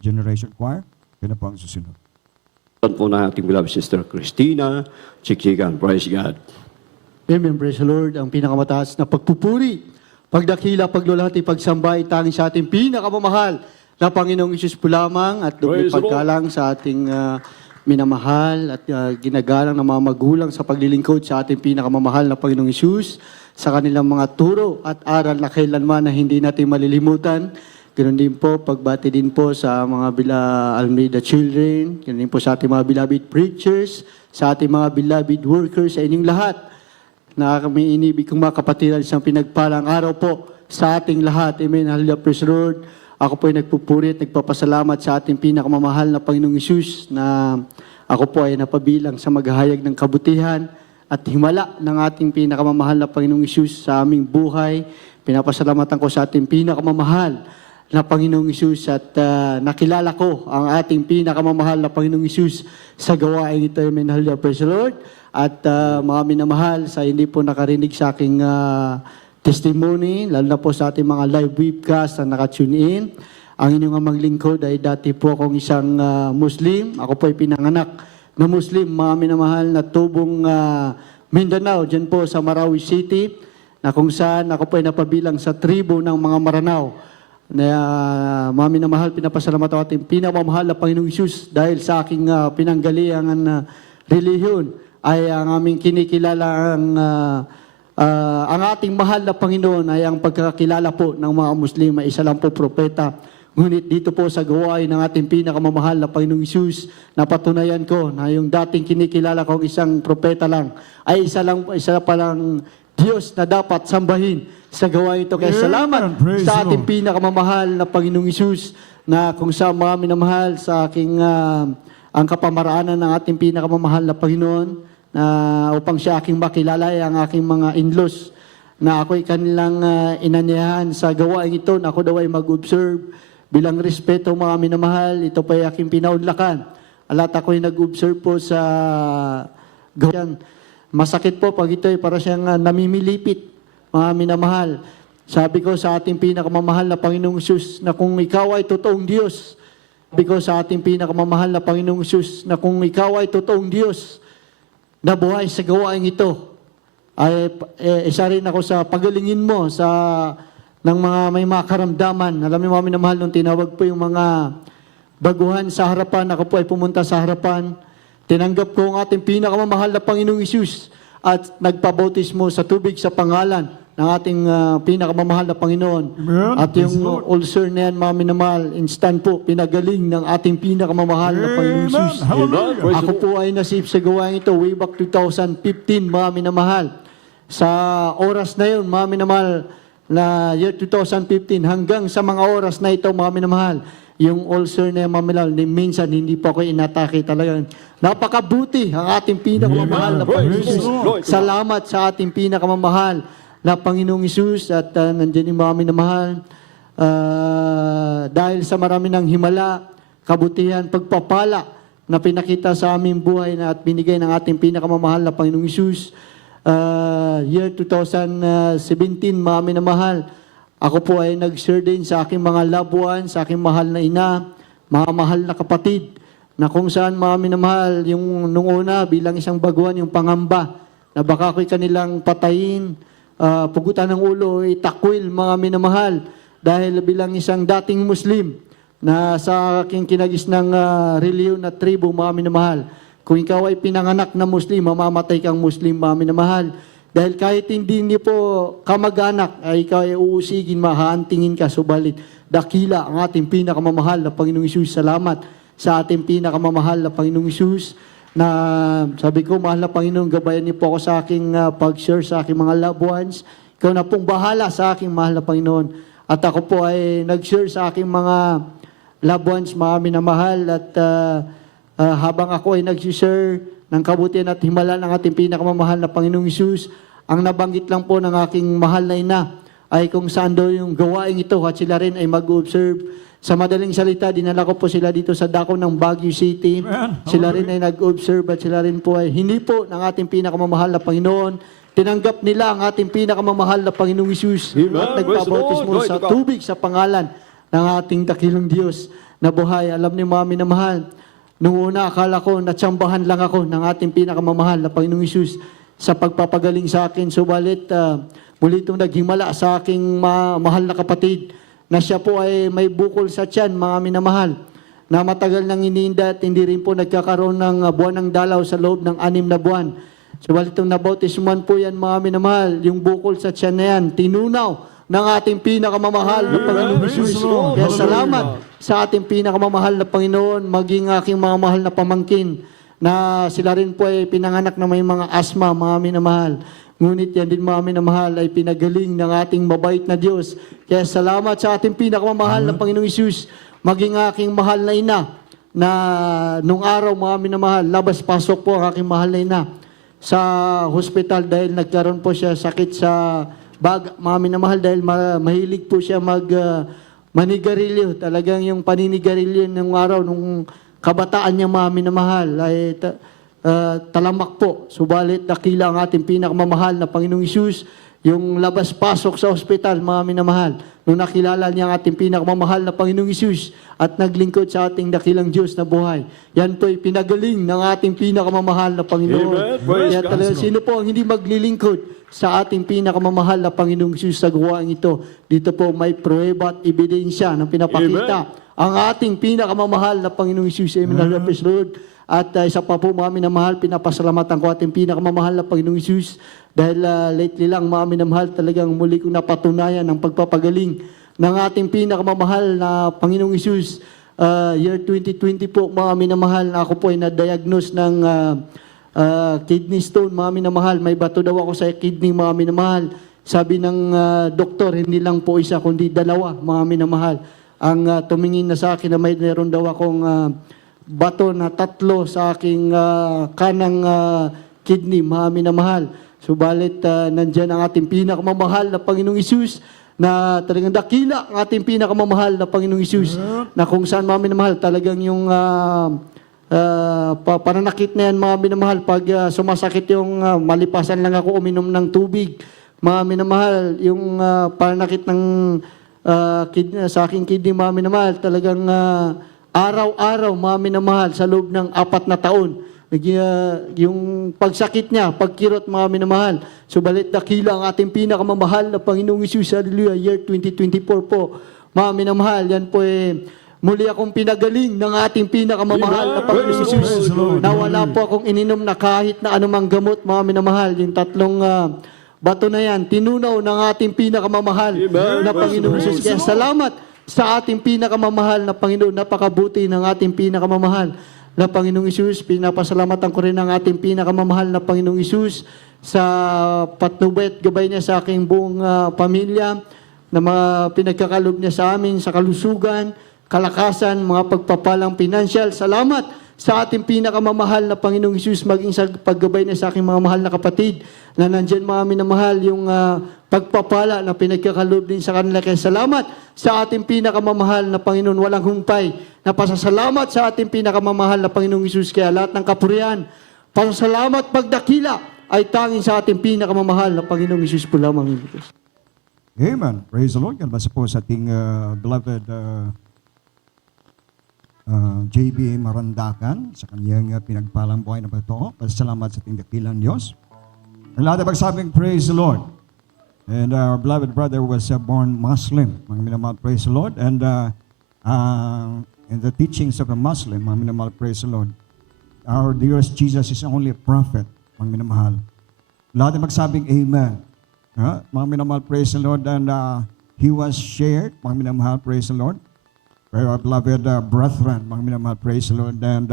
Generation Choir. Yan na po ang susunod. Po na ating beloved Sister Christina Chikchikan. Praise God. Amen, praise the Lord. Ang pinakamataas na pagpupuri, pagdakila, paglulahati, pagsamba, itangin sa ating pinakamamahal na Panginoong Isus po lamang at Praise the paggalang sa ating minamahal at ginagalang ng mga magulang sa paglilingkod sa ating pinakamamahal na Panginoong Isus, sa kanilang mga turo at aral na kailanman na hindi natin malilimutan. Ganoon din po, pagbati din po sa mga Almeida children, ganoon din po sa ating mga beloved preachers, sa ating mga beloved workers, sa inyong lahat na kami inibig kong mga kapatid, isang pinagpalang araw po sa ating lahat. Amen. Hallelujah, praise the Lord. Ako po ay nagpupuri at nagpapasalamat sa ating pinakamamahal na Panginoong Isus na ako po ay napabilang sa maghahayag ng kabutihan at himala ng ating pinakamamahal na Panginoong Isus sa aming buhay. Pinapasalamatan ko sa ating pinakamamahal na Panginoong Isus at nakilala ko ang ating pinakamamahal na Panginoong Isus sa gawain ito. Amen. Hallelujah, praise the Lord. At mga minamahal, sa hindi po nakarinig sa aking testimony, lalo na po sa ating mga live webcast na nakatune in. Ang inyong amang lingkod ay dati po akong isang Muslim. Ako po ay pinanganak na Muslim, mga minamahal na tubong Mindanao, dyan po sa Marawi City, na kung saan ako po ay napabilang sa tribo ng mga Maranao. Na mga minamahal, pinapasalamatan ko ating pinamamahal na Panginoong Isus dahil sa aking pinanggaliangan na relihiyon ay ang aming kinikilala ang ating mahal na Panginoon ay ang pagkakilala po ng mga Muslim ay isa lang po propeta. Ngunit dito po sa gawain ng ating pinakamamahal na Panginoong Isus, napatunayan ko na yung dating kinikilala kong isang propeta lang ay isa pa lang Diyos na dapat sambahin sa gawain ito. Kaya salamat sa ating pinakamamahal na Panginoong Isus na kung sa mga minamahal sa aking ang kapamaraanan ng ating pinakamamahal na Panginoon na upang siya aking makilala ay ang aking mga in-laws na ako'y kanilang inanyahan sa gawain ito na ako daw ay mag-observe bilang respeto mga minamahal. Ito pa ay aking pinaunlakan. Alat ako'y nag-observe po sa gawain. Masakit po pag ito ay para siyang namimilipit mga minamahal. Sabi ko sa ating pinakamamahal na Panginoong Isus na kung ikaw ay totoong Diyos, sabi ko sa ating pinakamamahal na Panginoong Isus na kung ikaw ay totoong Diyos na buhay sa gawain ito, ay isa rin ako sa pagalingin mo sa ng mga may mga karamdaman. Alam niyo mga minamahal, nung tinawag po yung mga baguhan sa harapan, ako po ay pumunta sa harapan, tinanggap ko ang ating pinakamamahal na Panginoong Isus at nagpabautismo sa tubig sa pangalan ng ating pinakamamahal na Panginoon. Amen. At yung ulcer na yan, mga minamahal, instant po, pinagaling ng ating pinakamamahal na Panginoong Isus. Hallelujah. Ako po ay nasip sa gawain ito way back 2015, mga minamahal. Sa oras na yun, mga minamahal, na year 2015, hanggang sa mga oras na ito, mga minamahal, yung ulcer na yung mga minamahal, minsan hindi po ako inatake talaga. Napakabuti ang ating pinakamamahal na Panginoong Isus. Salamat sa ating pinakamamahal na Panginoong Isus at nandiyan yung mga minamahal. Dahil sa marami ng himala, kabutihan, pagpapala na pinakita sa aming buhay na at binigay ng ating pinakamamahal na Panginoong Isus. Year 2017, mga minamahal, ako po ay nag-share din sa aking mga loved ones, sa aking mahal na ina, mga mahal na kapatid, na kung saan mga minamahal, yung nung una bilang isang baguhan, yung pangamba, na baka ako'y kanilang patayin, pugutan ng ulo, itakwil mga minamahal, dahil bilang isang dating Muslim, na sa aking kinagis ng reliyon at tribo, mga minamahal, kung ikaw ay pinanganak na Muslim, mamamatay kang Muslim, mga minamahal. Dahil kahit hindi niyo po kamag-anak, ay ikaw ay uusigin, mahaantingin ka, subalit dakila ang ating pinakamamahal na Panginoong Isus. Salamat sa ating pinakamamahal na Panginoong Isus, na sabi ko, mahal na Panginoon, gabayan niyo po ako sa aking pag-share sa aking mga loved ones. Ikaw na pong bahala sa aking mahal na Panginoon. At ako po ay nag-share sa aking mga loved ones, mga minamahal, at habang ako ay nag-share ng kabutihan at himala ng ating pinakamamahal na Panginoong Isus, ang nabanggit lang po ng aking mahal na ina ay kung saan daw yung gawain ito at sila rin ay mag-observe. Sa madaling salita, dinala ko po sila dito sa dako ng Baguio City. Amen. Sila rin ay nag-observe at sila rin po ay hindi po ng ating pinakamamahal na Panginoon. Tinanggap nila ang ating pinakamamahal na Panginoong Isus at nagpabautismo sa tubig sa pangalan ng ating dakilang Diyos. na buhay. Alam niyo mga minamahal, noong una akala ko natsambahan lang ako ng ating pinakamamahal na Panginoong Hesus sa pagpapagaling sa akin. Subalit muli itong naghimala sa aking mahal na kapatid na siya po ay may bukol sa tiyan, mga minamahal, na matagal nang iniinda at hindi rin po nagkakaroon ng buwan ng dalaw sa loob ng 6 na buwan. Subalit itong nabautismuhan po yan, mga minamahal, yung bukol sa tiyan na yan, tinunaw ng ating pinakamamahal na Panginoon Hesus. Kaya salamat sa ating pinakamamahal na Panginoon, maging aking mga mahal na pamangkin, na sila rin po ay pinanganak na may mga asma, mga minamahal. Ngunit yan din, mga minamahal, ay pinagaling ng ating mabait na Diyos. Kaya salamat sa ating pinakamamahal na Panginoong Hesus, maging aking mahal na ina, na nung araw, mga minamahal, labas-pasok po ang aking mahal na ina sa hospital dahil nagkaroon po siya sakit sa mga minamahal, dahil mahilig po siya manigarilyo. Talagang yung paninigarilyo ng araw, nung kabataan niya, mga minamahal, ay talamak po. Subalit dakila ang ating pinakamamahal na Panginoong Hesus, yung labas-pasok sa ospital, mga minamahal, nung nakilala niya ang ating pinakamamahal na Panginoong Hesus at naglingkod sa ating dakilang Diyos na buhay. Yan po'y pinagaling ng ating pinakamamahal na Panginoon. Amen. Praise Kaya talaga, sino po ang hindi maglilingkod sa ating pinakamamahal na Panginoong Hesus sa gawain ito? Dito po may pruweba at ebidensya na pinapakita ang ating pinakamamahal na Panginoong Hesus. Amen. Praise the Lord. At isa pa po, mga minamahal, pinapasalamatan ko ating pinakamamahal na Panginoong Hesus dahil lately lang, mga minamahal, talagang muli kong napatunayan ang pagpapagaling ng ating pinakamamahal na Panginoong Hesus. Year 2020 po, mga minamahal, ako po ay na-diagnose ng kidney stone, mga minamahal. May bato daw ako sa kidney, mga minamahal. Sabi ng doktor, hindi lang po isa, kundi 2, mga minamahal. Ang tumingin na sa akin na meron daw akong bato na 3 sa aking kanang kidney, mga minamahal. Subalit nandyan ang ating pinakamamahal na Panginoong Hesus, na talagang dakila ang ating pinakamamahal na Panginoong Hesus, na kung saan, mga minamahal, talagang yung pananakit na yan, mga minamahal, pag sumasakit yung malipasan lang ako uminom ng tubig, mga minamahal, yung pananakit ng sa aking kidney, mga minamahal, talagang araw-araw, mga minamahal, sa loob ng 4 na taon. Yung pagsakit niya, pagkirot, mga minamahal. Subalit dakila ang ating pinakamamahal na Panginoong Hesus. Hallelujah. Year 2024 po, mga minamahal, yan po muli akong pinagaling ng ating pinakamamahal na Panginoong Hesus, na wala po akong ininom na kahit na anumang gamot, mga minamahal. Yung 3 bato na yan, tinunaw ng ating pinakamamahal na Panginoong Hesus. Kaya salamat sa ating pinakamamahal na Panginoon. Napakabuti ng ating pinakamamahal na Panginoong Hesus. Pinapasalamatan ko rin ang ating pinakamamahal na Panginoong Hesus sa patnubay at gabay niya sa aking buong pamilya, na mga pinagkakalob niya sa amin sa kalusugan, kalakasan, mga pagpapalang pinansyal. Salamat sa ating pinakamamahal na Panginoong Hesus, maging sa paggabay niya sa aking mga mahal na kapatid na nandyan, mga minamahal, yung pagpapala na pinagkakalob din sa kanila. Kaya salamat sa ating pinakamamahal na Panginoon, walang humpay na pasasalamat sa ating pinakamamahal na Panginoong Hesus. Kaya lahat ng kapurihan, pasasalamat, pagdakila ay tanging sa ating pinakamamahal na Panginoong Hesus po lamang. Amen. Praise the Lord. Yan basta po sa ating beloved JB Marandakan sa kanyang pinagpalang buhay na bato. Pasalamat sa ating dakilang Diyos. Ang lahat ay magsabing, praise the Lord. And our beloved brother was born Muslim. Mga minamahal, praise the Lord. And in the teachings of a Muslim, mga minamahal, praise the Lord, our dearest Jesus is only a prophet, mga minamahal. Lahat ay magsabing, amen. Mga minamahal, praise the Lord. And he was shared, mga minamahal, praise the Lord, by our beloved brethren, mga minamahal, praise the Lord. And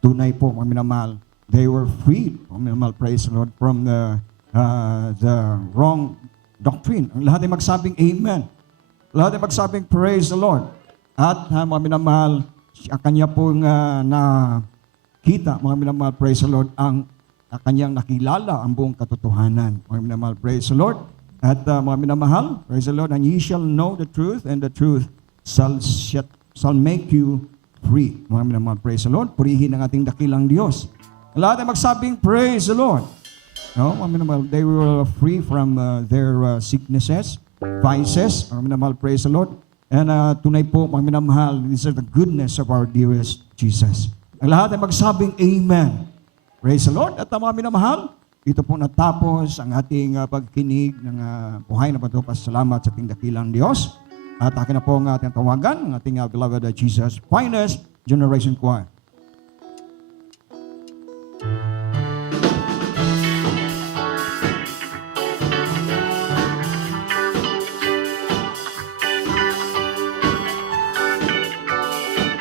tunay po, mga minamahal, they were freed, mga minamahal, praise the Lord, from the wrong doctrine. Ang lahat ay magsabing amen. Lahat ay magsabing praise the Lord. At mga minamahal, kanya pong nakita, mga minamahal, praise the Lord, ang kanyang nakilala ang buong katotohanan. Mga minamahal, praise the Lord. At mga minamahal, praise the Lord, and ye shall know the truth, and the truth shall make you free. Mga minamahal, praise the Lord. Purihin ang ating dakilang Diyos. Lahat ay magsabing, praise the Lord. No, mga minamahal, they were free from their sicknesses, vices. Mga minamahal, praise the Lord. And tunay po, mga minamahal, this is the goodness of our dearest Jesus. Ang lahat ay magsabing Amen. Praise the Lord. At mga minamahal, ito po natapos ang ating pagkinig ng buhay na bato. Pasalamat sa ating dakilang Diyos. At akin na po ang ating tawagan, ang ating beloved Jesus Finest Generation Choir.